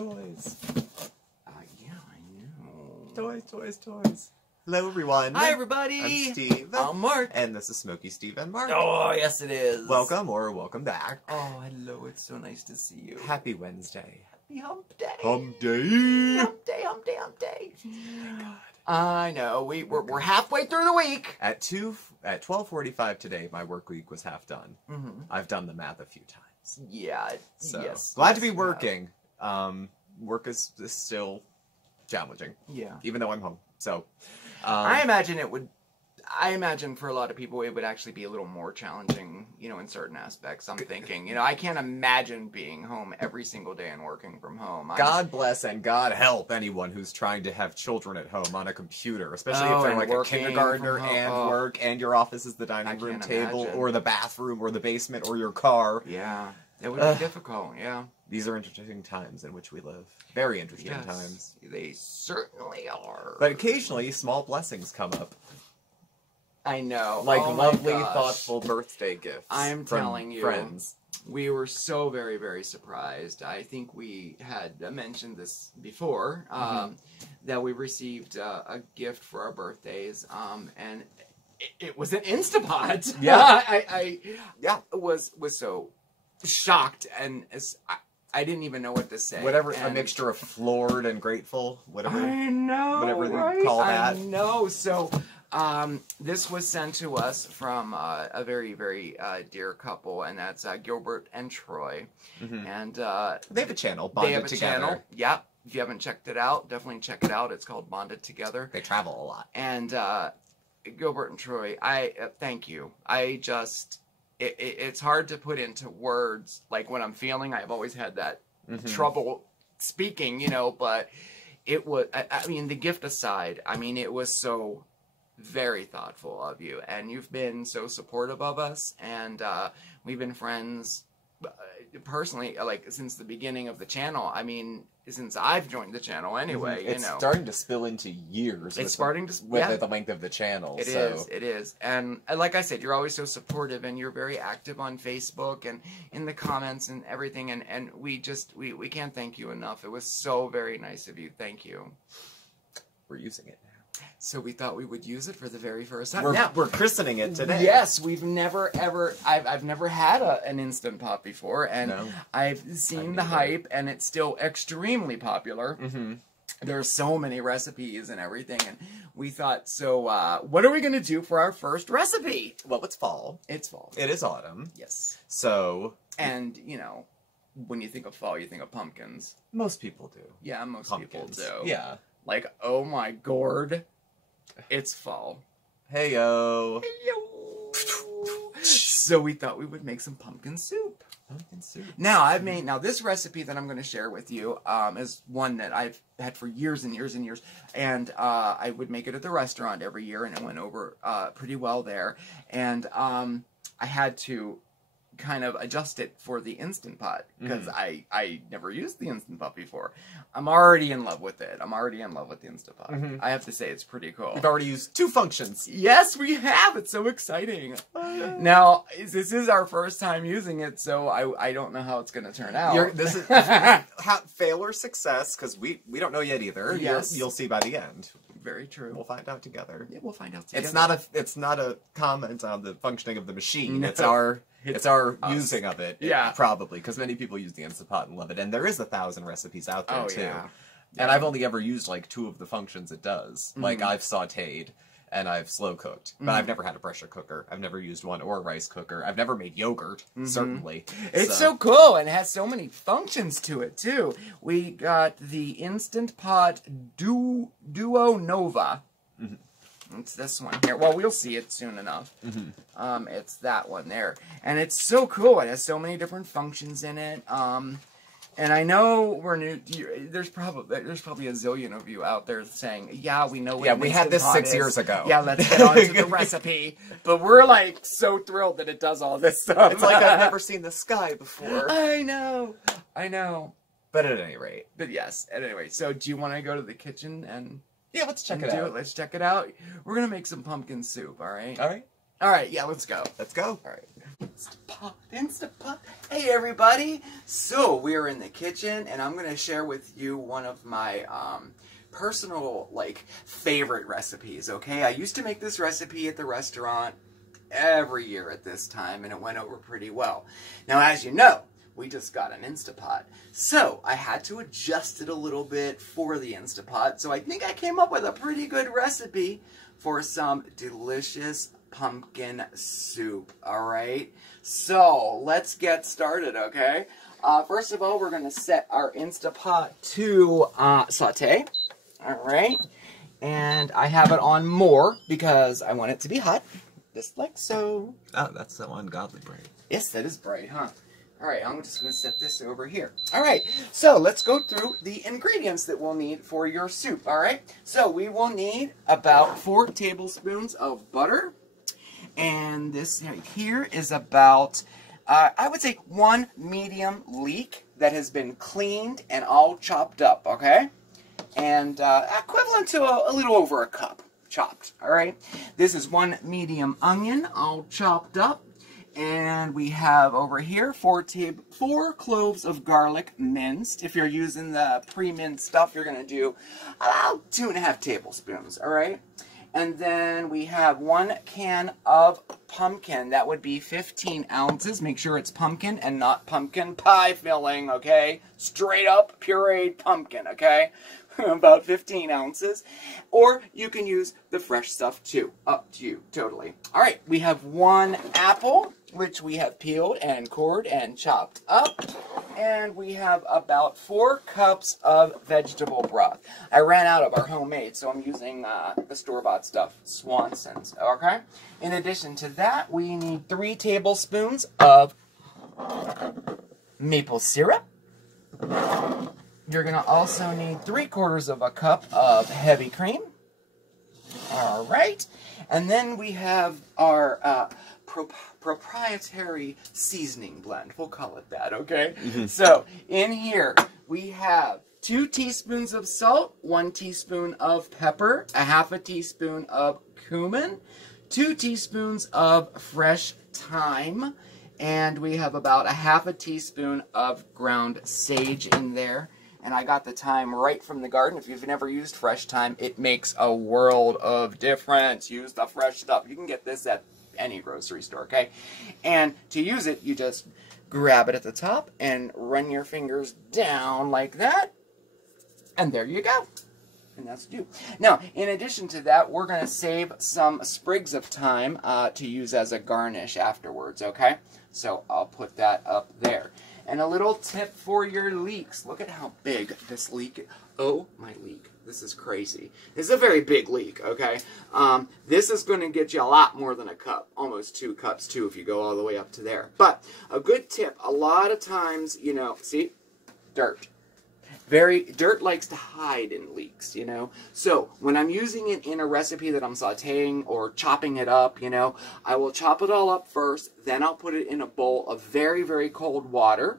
toys. Yeah, I know. Toys. Hello, everyone. Hi, everybody. I'm Steve. I'm Mark. And this is SmokeySteveAndMarc. Oh, yes, it is. Welcome or welcome back. Oh, hello. It's so nice to see you. Happy Wednesday. Happy hump day. Hump day. Hump day. Oh my God. I know. We're halfway through the week. At 12:45 today, my work week was half done. I've done the math a few times. Yeah. So, yes. glad to be working. Work is still challenging. Yeah. Even though I'm home. So, I imagine for a lot of people it would actually be a little more challenging, in certain aspects. I'm thinking, I can't imagine being home every single day and working from home. God bless and God help anyone who's trying to have children at home on a computer, especially if they're like a kindergartner and work and your office is the dining room table or the bathroom or the basement or your car. Yeah, it would be difficult, yeah. These are interesting times in which we live. Very interesting times. They certainly are. But occasionally, small blessings come up. I know. Like lovely, thoughtful birthday gifts. I'm telling you. Friends. We were so very, very surprised. I think we had mentioned this before, that we received a gift for our birthdays, and it was an Instapot. Yeah. I was so shocked, and I didn't even know what to say. Whatever, a mixture of floored and grateful, whatever. I know, whatever right? they call that. I know. So, this was sent to us from a very, very dear couple, and that's Gilbert and Troy. And they have a channel, Bonded Together. Channel. Yeah. If you haven't checked it out, definitely check it out. It's called Bonded Together. They travel a lot. And Gilbert and Troy, I thank you. I just... It's hard to put into words, like what I'm feeling. I've always had that trouble speaking, but it was, I mean, the gift aside, I mean, it was so very thoughtful of you, and you've been so supportive of us, and we've been friends personally, like, since the beginning of the channel. I mean, since I've joined the channel anyway, it's starting to spill into years. It's starting to... with the length of the channel. It is. And like I said, you're always so supportive, and you're very active on Facebook and in the comments and everything, and we can't thank you enough. It was so very nice of you. Thank you. We're using it now. So we thought we would use it for the very first time. We're christening it today. Yes, we've never ever... I've never had an Instant Pot before, and I've seen the hype, and it's still extremely popular. There's so many recipes and everything, and we thought, so what are we going to do for our first recipe? Well, it's fall. It's fall. It is autumn. Yes. So... And, when you think of fall, you think of pumpkins. Most people do. Yeah, most people do. Yeah. Like, oh my gourd, it's fall. Hey-yo. Hey-yo. So we thought we would make some pumpkin soup. Pumpkin soup. Now, this recipe that I'm going to share with you is one that I've had for years and years and years. And I would make it at the restaurant every year, and it went over pretty well there. And I had to kind of adjust it for the Instant Pot, because I never used the Instant Pot before. I'm already in love with it. I'm already in love with the Instant Pot. I have to say, it's pretty cool. We've already used 2 functions. Yes, we have. It's so exciting. Now, this is our first time using it, so I don't know how it's going to turn out. This is fail or success, because we don't know yet either. Yes. You'll see by the end. Very true. We'll find out together. Yeah, we'll find out together. It's not a comment on the functioning of the machine. No. It's our using of it. Yeah. Probably, because many people use the Instant Pot and love it. And there is 1,000 recipes out there, too. Yeah. And I've only ever used, like, 2 of the functions it does. Like, I've sautéed and I've slow cooked. But I've never had a pressure cooker. I've never used one, or a rice cooker. I've never made yogurt, certainly. It's so cool, and it has so many functions to it, too. We got the Instant Pot Duo Nova. It's this one here. Well, we'll see it soon enough. It's that one there. And it's so cool. It has so many different functions in it. And I know we're new. There's probably a zillion of you out there saying, "Yeah, we know." What we had this 6 years ago. Yeah, let's get on to the recipe. But we're like so thrilled that it does all this stuff. It's like I've never seen the sky before. I know. But at any rate, yes. Anyway, so do you want to go to the kitchen and? Yeah, let's check it out. Let's check it out. We're gonna make some pumpkin soup. All right. All right. All right. Yeah, let's go. Let's go. All right. Instapot, Instapot. Hey everybody! So we're in the kitchen and I'm gonna share with you one of my personal favorite recipes, okay? I used to make this recipe at the restaurant every year at this time and it went over pretty well. Now as you know, we just got an Instapot. So I had to adjust it a little bit for the Instapot. So I think I came up with a pretty good recipe for some delicious pumpkin soup, alright? So, let's get started, okay? First of all, we're going to set our Instapot to saute, alright? And I have it on more because I want it to be hot, just like so. Oh, that's so ungodly bright. Yes, that is bright, huh? Alright, I'm just going to set this over here. Alright, so let's go through the ingredients that we'll need for your soup, alright? So, we will need about 4 tablespoons of butter. And this right here is about, I would say, 1 medium leek that has been cleaned and all chopped up, okay? And equivalent to a little over a cup chopped, all right? This is 1 medium onion all chopped up. And we have over here 4 cloves of garlic minced. If you're using the pre-minced stuff, you're going to do about 2.5 tablespoons, all right? And then we have 1 can of pumpkin. That would be 15 ounces. Make sure it's pumpkin and not pumpkin pie filling, okay? Straight up pureed pumpkin, okay? About 15 ounces. Or you can use the fresh stuff too. Up to you, totally. All right, we have 1 apple, which we have peeled and cored and chopped up. And we have about 4 cups of vegetable broth. I ran out of our homemade, so I'm using the store-bought stuff, Swanson's, okay? In addition to that, we need 3 tablespoons of maple syrup. You're going to also need 3/4 of a cup of heavy cream. All right. And then we have our proprietary seasoning blend. We'll call it that, okay? So, in here, we have 2 teaspoons of salt, 1 teaspoon of pepper, 1/2 teaspoon of cumin, 2 teaspoons of fresh thyme, and we have about 1/2 teaspoon of ground sage in there. And I got the thyme right from the garden. If you've never used fresh thyme, it makes a world of difference. Use the fresh stuff. You can get this at any grocery store, okay? And to use it, you just grab it at the top and run your fingers down like that. And there you go. And that's due. Now, in addition to that, we're going to save some sprigs of thyme to use as a garnish afterwards, okay? So I'll put that up there. And a little tip for your leeks. Look at how big this leek is. Oh, my leek. This is crazy. This is a very big leek, okay? This is going to get you a lot more than a cup. Almost 2 cups, too, if you go all the way up to there. But a good tip, a lot of times, you know, see? Dirt. Dirt likes to hide in leeks, you know? So, when I'm using it in a recipe that I'm sauteing or chopping it up, you know, I will chop it all up first, then I'll put it in a bowl of very, very cold water,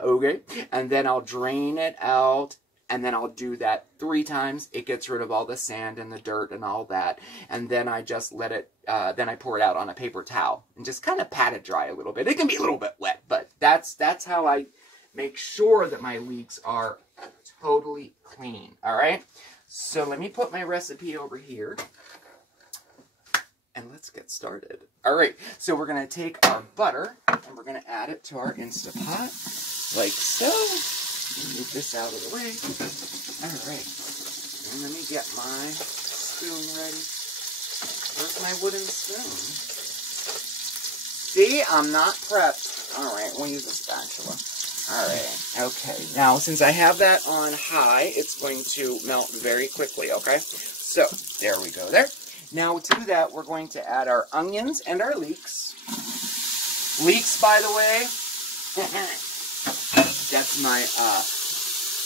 okay? And then I'll drain it out, and then I'll do that 3 times. It gets rid of all the sand and the dirt and all that. And then I just let it, then I pour it out on a paper towel and just kind of pat it dry a little bit. It can be a little bit wet, but that's how I make sure that my leeks are totally clean, all right? So let me put my recipe over here, and let's get started. All right, so we're going to take our butter, and we're going to add it to our Instapot, like so. Move this out of the way. All right, and let me get my spoon ready. Where's my wooden spoon? See, I'm not prepped. All right, we'll use a spatula. Alright, okay. Now, since I have that on high, it's going to melt very quickly, okay? So, there we go there. Now, to that, we're going to add our onions and our leeks. Leeks, by the way, that's my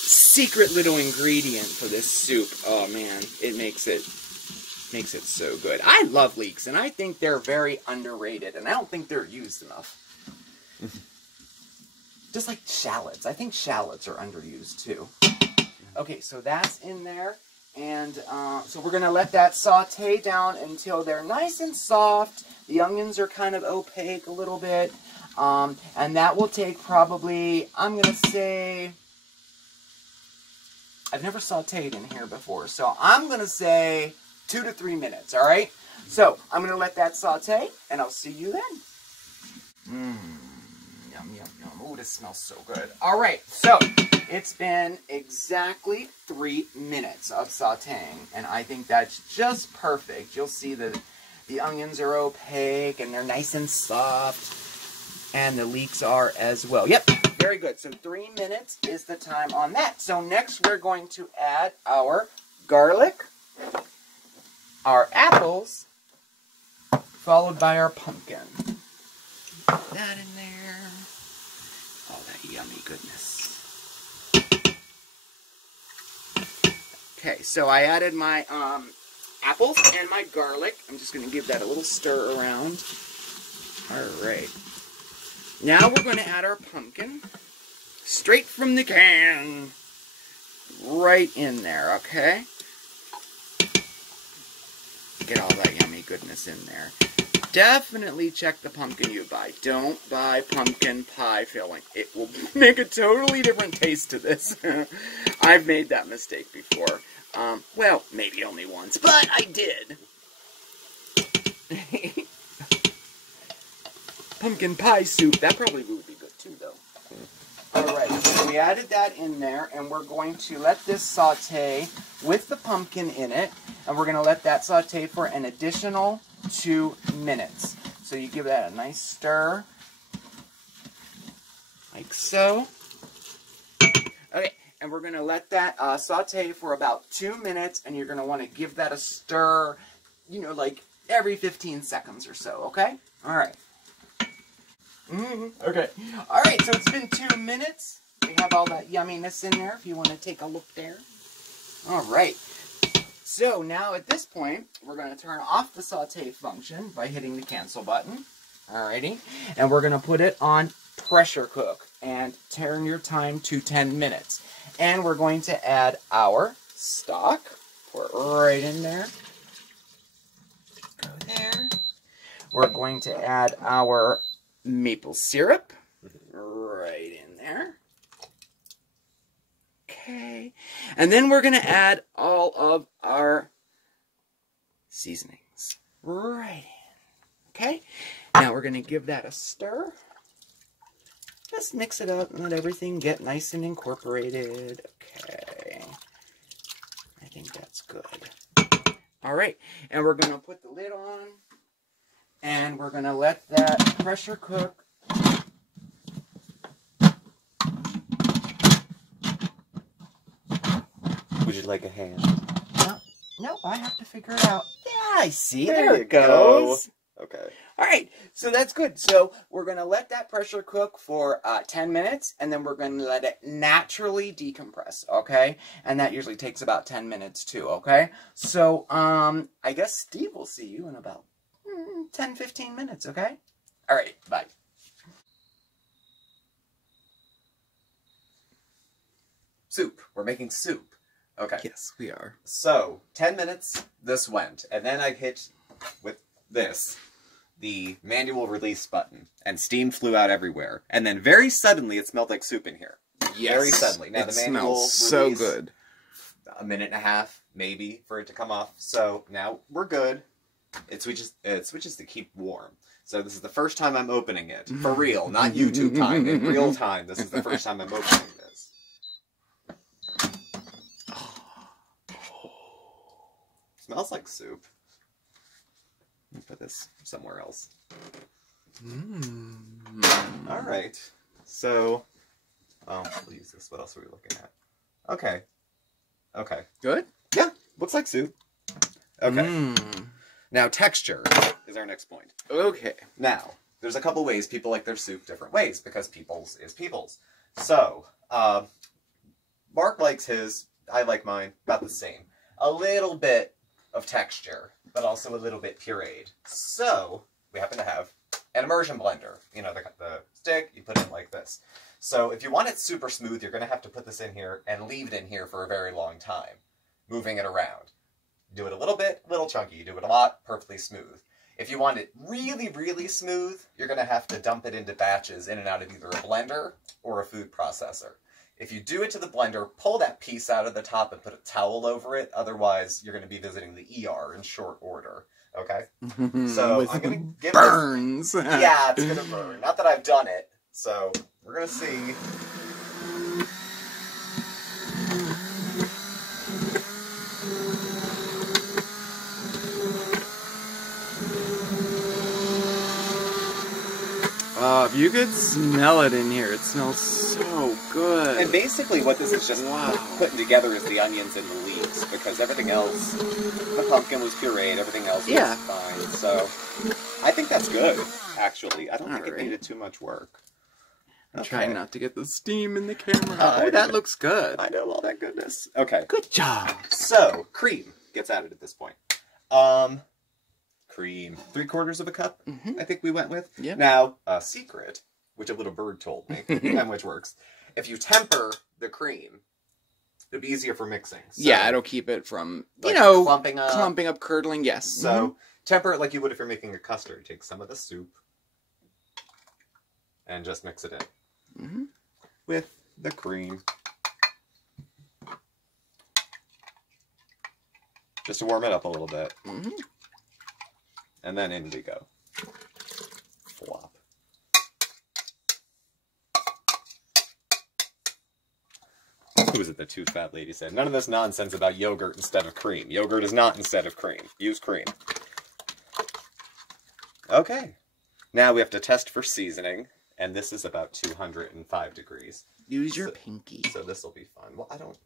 secret little ingredient for this soup. Oh, man, it makes it so good. I love leeks, and I think they're very underrated, and I don't think they're used enough. Just like shallots. I think shallots are underused too. Okay, so that's in there. And so we're going to let that saute down until they're nice and soft, The onions are kind of opaque a little bit. And that will take probably, I'm going to say, I've never sauteed in here before, so I'm going to say 2 to 3 minutes, all right? So I'm going to let that saute, and I'll see you then. Yum, yum, yum. Oh, this smells so good. All right, so it's been exactly 3 minutes of sauteing, and I think that's just perfect. You'll see that the onions are opaque, and they're nice and soft, and the leeks are as well. Yep, very good. So 3 minutes is the time on that. So next we're going to add our garlic, our apples, followed by our pumpkin. Put that in there. Oh, that yummy goodness. Okay, so I added my apples and my garlic. I'm just going to give that a little stir around. All right. Now we're going to add our pumpkin. Straight from the can. Right in there, okay? Get all that yummy goodness in there. Definitely check the pumpkin you buy. Don't buy pumpkin pie filling. It will make a totally different taste to this. I've made that mistake before. Well, maybe only once, but I did. Pumpkin pie soup. That probably would be good too, though. Alright, so we added that in there, and we're going to let this saute with the pumpkin in it, and we're going to let that saute for an additional 2 minutes. So you give that a nice stir, like so. Okay, and we're going to let that saute for about 2 minutes, and you're going to want to give that a stir, you know, like every 15 seconds or so, okay? Alright. Okay. Alright, so it's been 2 minutes. We have all that yumminess in there if you want to take a look there. Alright. So now at this point, we're going to turn off the saute function by hitting the cancel button. Alrighty. And we're going to put it on pressure cook and turn your time to 10 minutes. And we're going to add our stock. Pour it right in there. Go there. We're going to add our maple syrup right in there. Okay. And then we're going to add all of our seasonings right in. Okay. Now we're going to give that a stir. Just mix it up and let everything get nice and incorporated. Okay. I think that's good. All right. And we're going to put the lid on. And we're going to let that pressure cook. Would you like a hand? No, I have to figure it out. Yeah, I see. There it goes. Okay. All right, so that's good. So we're going to let that pressure cook for 10 minutes, and then we're going to let it naturally decompress, okay? And that usually takes about 10 minutes too, okay? So I guess Steve will see you in about 10, 15 minutes, okay? All right, bye. Soup. We're making soup. Okay. Yes, we are. So, 10 minutes, this went. And then I hit, with this, the manual release button. And steam flew out everywhere. And then very suddenly, it smelled like soup in here. Yes. Very suddenly. Now, it the manual smells so release, good. A minute and a half, maybe, for it to come off. So, now, we're good. It switches to keep warm. So this is the first time I'm opening it. For real, not YouTube time. In real time, this is the first time I'm opening this. Smells like soup. Let me put this somewhere else. Alright. So, we'll use this. What else are we looking at? Okay. Okay. Good? Yeah, looks like soup. Okay. Now, texture is our next point. Okay. Now, there's a couple ways people like their soup different ways, because people's is people's. So, Mark likes his, I like mine, about the same. A little bit of texture, but also a little bit pureed. So, we happen to have an immersion blender. You know, the stick, you put it in like this. So, if you want it super smooth, you're going to have to put this in here and leave it in here for a very long time, moving it around. Do it a little bit, little chunky. You do it a lot, perfectly smooth. If you want it really, really smooth, you're going to have to dump it into batches in and out of either a blender or a food processor. If you do it to the blender, pull that piece out of the top and put a towel over it. Otherwise, you're going to be visiting the ER in short order. Okay? So I'm going to give burns. Yeah, it's going to burn. Not that I've done it. So we're going to see. Oh, if you could smell it in here, it smells so good. And basically what this is just putting together is the onions and the leeks, because everything else, the pumpkin was pureed, everything else was fine. So I think that's good, actually. I don't think it needed too much work. I'm trying not to get the steam in the camera. Oh, that looks good. I know all that goodness. Okay. Good job. So, cream gets added at this point. Cream. 3/4 of a cup, I think we went with. Yep. Now, a secret, which a little bird told me, and which works. If you temper the cream, it'll be easier for mixing. So, yeah, it'll keep it from, like, clumping up, curdling, yes. So, temper it like you would if you're making a custard. Take some of the soup and just mix it in with the cream. Just to warm it up a little bit. And then in we go. Flop. Who was it the too fat lady said? None of this nonsense about yogurt instead of cream. Yogurt is not instead of cream. Use cream. Okay. Now we have to test for seasoning. And this is about 205 degrees. Use your pinky. So this will be fun. Well, I don't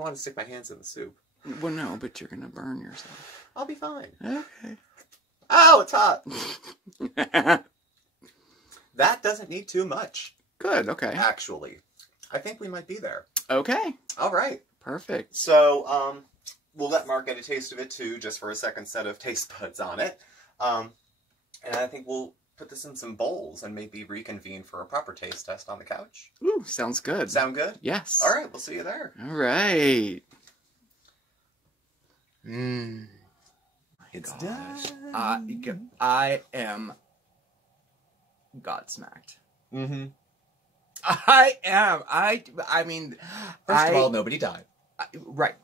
want to stick my hands in the soup. Well, no, but you're going to burn yourself. I'll be fine. Okay. Oh, it's hot. That doesn't need too much. Good, okay. Actually. I think we might be there. Okay. All right. Perfect. So, we'll let Mark get a taste of it, too, just for a second set of taste buds on it. And I think we'll put this in some bowls and maybe reconvene for a proper taste test on the couch. Ooh, sounds good. Sound good? Yes. All right, we'll see you there. All right. It's done. I am God-smacked. I am. I mean... First of all, nobody died. Right.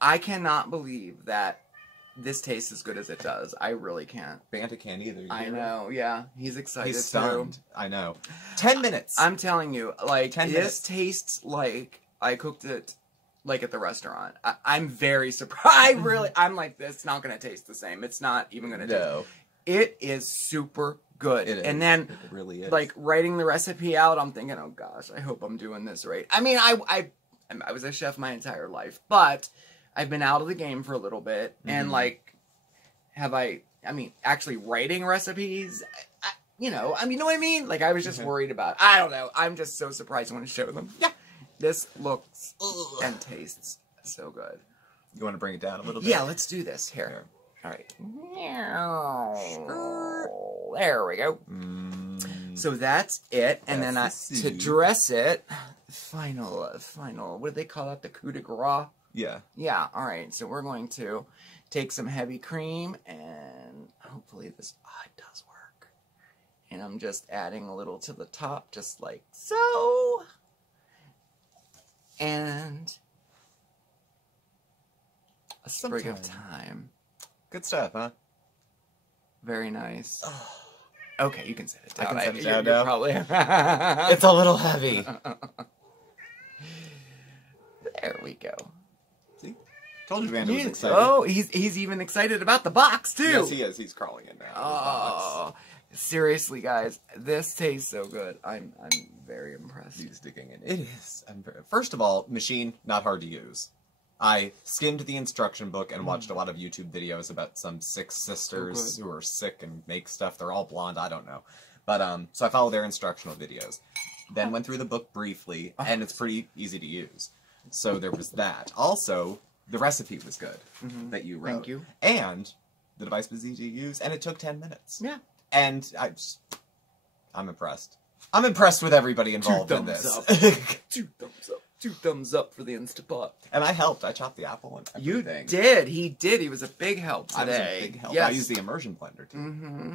I cannot believe that this tastes as good as it does. I really can't. Banta can't either. I know, yeah. He's excited He's stunned. Too. I know. 10 minutes. I'm telling you, like, 10 this minutes. tastes like I cooked it, like, at the restaurant. I'm very surprised. I'm like, it's not going to taste the same. It's not even going to taste. It is super good. It is. And then, it really is. Like, writing the recipe out, I'm thinking, oh gosh, I hope I'm doing this right. I mean, I was a chef my entire life, but I've been out of the game for a little bit, and, like, actually writing recipes, you know what I mean? Like, I was just worried about, I don't know, I'm just so surprised when I show them. Yeah, this looks and tastes so good. You want to bring it down a little bit? Yeah, let's do this. Here. All right. There we go. So that's it, and then to dress it, final, what do they call it? The Coup De Gras? Yeah. Yeah, all right, so we're going to take some heavy cream, and hopefully this, it does work. And I'm just adding a little to the top, just like so. And a sprig of thyme. Good stuff, huh? Very nice. Okay, you can set it down. I can set it down now. Probably... It's a little heavy. There we go. See? Told you Vanda was excited. Oh, he's even excited about the box, too. Yes, he is. He's crawling in now. Oh, seriously, guys. This tastes so good. I'm very impressed. He's digging in. It is. First of all, machine, not hard to use. I skimmed the instruction book and watched a lot of YouTube videos about some 6 sisters who are sick and make stuff. They're all blonde. I don't know. But, so I followed their instructional videos. Then went through the book briefly, and it's pretty easy to use. So there was that. Also, the recipe was good that you wrote. Thank you. And the device was easy to use, and it took 10 minutes. Yeah. And I'm impressed. I'm impressed with everybody involved in this. 2 thumbs up. 2 thumbs up for the Instapot. And I helped. I chopped the apple and everything. You did. He did. He was a big help today. I was a big help. Yes. I used the immersion blender, too. Mm-hmm.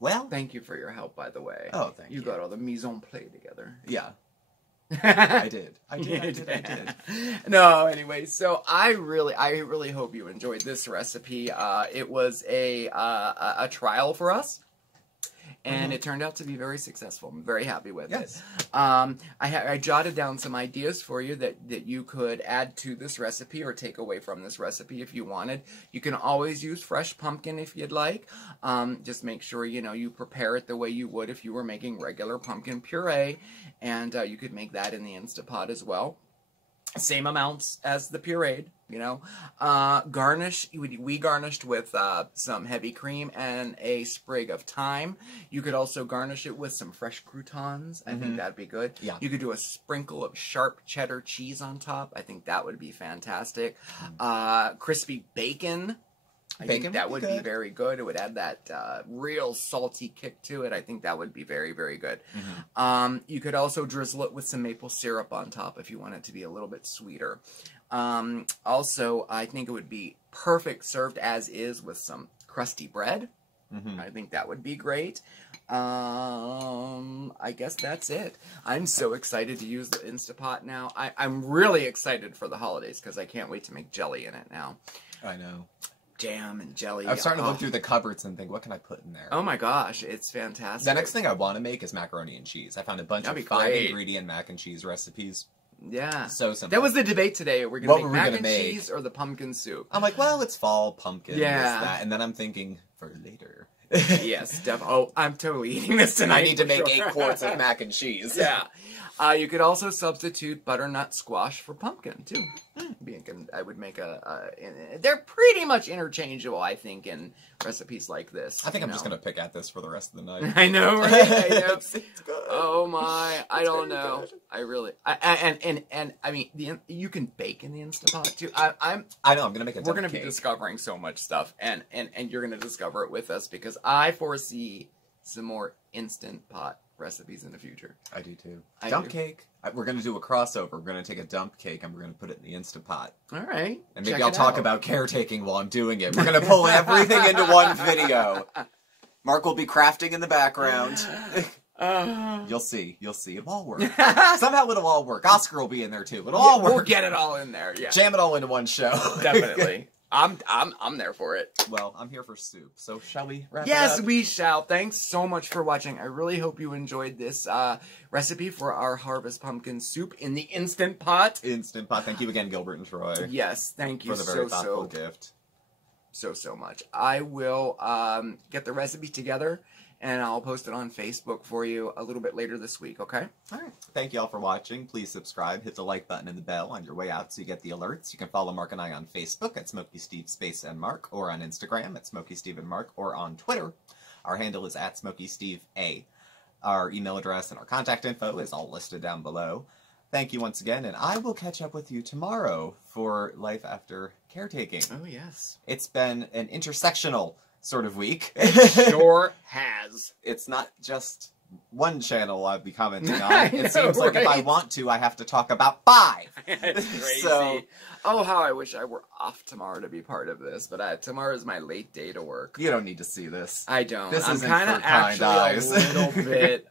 Well. Thank you for your help, by the way. Oh, thank you. You got all the mise en place together. Yeah. I did. I did. No, anyway, so I really hope you enjoyed this recipe. It was a trial for us. And it turned out to be very successful. I'm very happy with it. I jotted down some ideas for you that you could add to this recipe or take away from this recipe if you wanted. You can always use fresh pumpkin if you'd like. Just make sure, you prepare it the way you would if you were making regular pumpkin puree. And you could make that in the Instapot as well. Same amounts as the pureed, Garnish, we garnished with some heavy cream and a sprig of thyme. You could also garnish it with some fresh croutons. I think that'd be good. Yeah. You could do a sprinkle of sharp cheddar cheese on top. I think that would be fantastic. Crispy bacon. I think that would be very good. It would add that real salty kick to it. I think that would be very, very good. You could also drizzle it with some maple syrup on top if you want it to be a little bit sweeter. Also, I think it would be perfect served as is with some crusty bread. I think that would be great. I guess that's it. I'm so excited to use the Instapot now. I'm really excited for the holidays because I can't wait to make jelly in it now. I know. Jam and jelly. I'm starting to look through the cupboards and think, what can I put in there? Oh my gosh, it's fantastic. The next thing I want to make is macaroni and cheese. I found a bunch of 5-ingredient mac and cheese recipes. Yeah. So simple. That was the debate today. We're going to make mac and cheese or the pumpkin soup. I'm like, well, it's fall, pumpkin, yeah. this, that. And then I'm thinking, for later. Yes, oh, I'm totally eating this tonight. I need to make 8 quarts of mac and cheese. Yeah. You could also substitute butternut squash for pumpkin, too. I would make they're pretty much interchangeable, I think, in recipes like this. I think I'm just going to pick at this for the rest of the night. I know, right? I know. It's good. Oh, my. I don't know. Good. I really... And I mean, you can bake in the Instapot, too. I know. I'm going to make a We're going to be discovering so much stuff, and you're going to discover it with us, because I foresee some more Instant Pot recipes in the future. I do too. Dump cake. We're going to do a crossover. We're going to take a dump cake and we're going to put it in the Instapot. All right. And maybe I'll talk about caretaking while I'm doing it. We're going to pull everything into one video. Mark will be crafting in the background. You'll see. You'll see. It'll all work. Somehow it'll all work. Oscar will be in there too. It'll all work. We'll get it all in there. Yeah. Jam it all into one show. Definitely. I'm there for it. Well, I'm here for soup. So shall we wrap it up? Yes, we shall. Thanks so much for watching. I really hope you enjoyed this recipe for our harvest pumpkin soup in the Instant Pot. Instant Pot. Thank you again, Gilbert and Troy. Yes, thank you for the very thoughtful gift. So much. I will get the recipe together, and I'll post it on Facebook for you a little bit later this week, okay? All right. Thank you all for watching. Please subscribe, hit the like button and the bell on your way out so you get the alerts. You can follow Mark and I on Facebook at SmokeySteveAndMarc, or on Instagram at SmokeySteveAndMarc, or on Twitter. Our handle is at SmokeySteveA. Our email address and our contact info is all listed down below. Thank you once again, and I will catch up with you tomorrow for Life After Caretaking. Oh, yes. It's been an intersectional sort of week. It sure has. It's not just one channel I'll be commenting on. It seems like if I want to, I have to talk about 5. It's crazy. So, oh, how I wish I were off tomorrow to be part of this, but tomorrow is my late day to work. You don't need to see this. I don't. This I'm kind of actually a little bit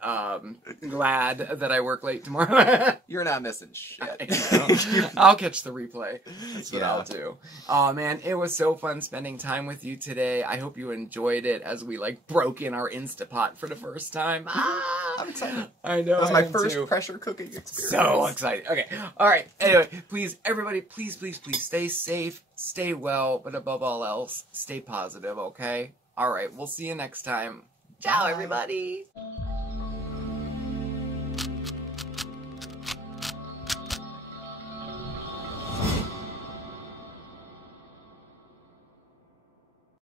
glad that I work late tomorrow. You're not missing shit. I'll catch the replay. That's what I'll do. Oh, man, it was so fun spending time with you today. I hope you enjoyed it as we, broke in our Instapot for the first time. I'm excited. I know. That was my first pressure cooking experience. So excited. Okay. All right. Anyway, please, everybody, please stay safe, stay well, but above all else, stay positive, okay? All right. We'll see you next time. Ciao, everybody.